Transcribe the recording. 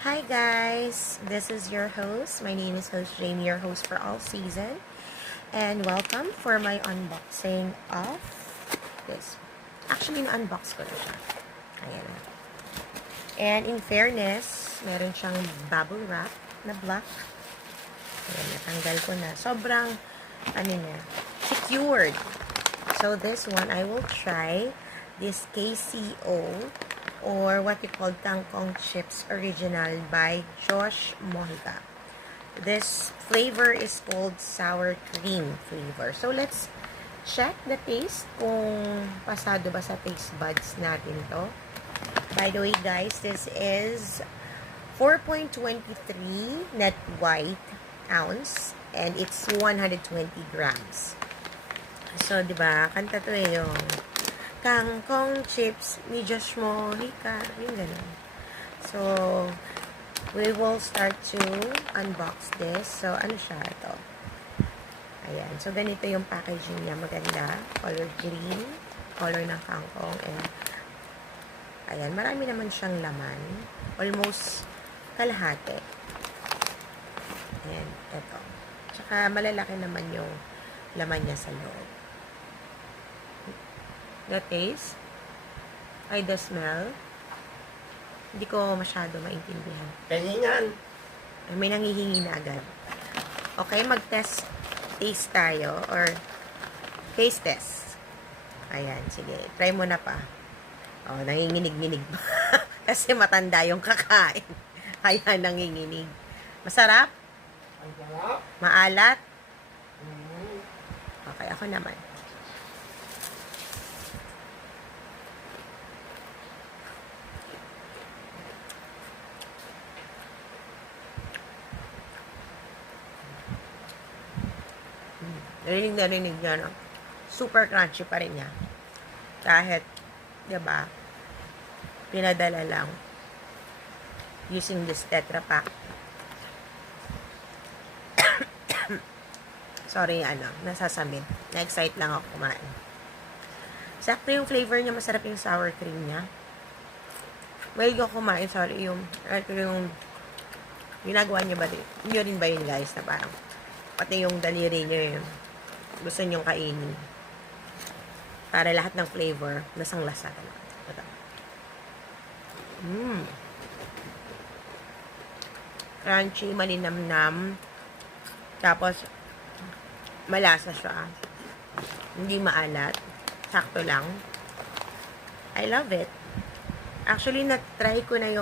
Hi guys, this is your host. My name is host Jamie, your host for all season. And welcome for my unboxing of this. Actually, na-unbox ko na siya. Ayan na. And in fairness, meron siyang bubble wrap na black. Ayan, natanggal ko na. Sobrang, secured. So this one, I will try this KCO or what we call Kangkong Chips Original by Josh Mojica. This flavor is called sour cream flavor. So let's check the taste kung pasado ba sa taste buds natin to. By the way guys, this is 4.23 net white ounce and it's 120 grams. So, di ba? Kanta to yung Kangkong Chips ni Josh Mojica. Yung ganun. So, we will start to unbox this. So, ano siya? Ito. Ayan. So, ganito yung packaging niya. Maganda. Color green. Color ng kangkong. And, ayan. Marami naman siyang laman. Almost kalahati. Ayan. Ito. Tsaka, malalaki naman yung laman niya sa loob. The taste, ay the smell, hindi ko masyado maintindihan. Kahingan. May nangihingi na agad. Okay, mag-test taste tayo or taste test. Ayan, sige. Try mo na pa. Oh, nanginginig-nginig pa. Kasi matanda yung kakain. Ayan, nanginginig. Masarap? Ang sarap. Maalat? Okay, ako naman. Narinig niya, no? Super crunchy pa rin niya. Kahit, diba, pinadala lang using this Tetra Pak. Sorry, nasasamid. Na-excite lang ako kumain. Sakto yung flavor niya, masarap yung sour cream niya. Well, ko kumain, sorry, yung ginagawa niyo ba rin? Niyo rin ba yun, guys, na parang pati yung daliri niyo yun. Gusto niyong kainin. Para lahat ng flavor, nasang lasa talaga. Ito. Crunchy, malinamnam. Tapos, malasa siya. Hindi maalat. Sakto lang. I love it. Actually, na-try ko na yung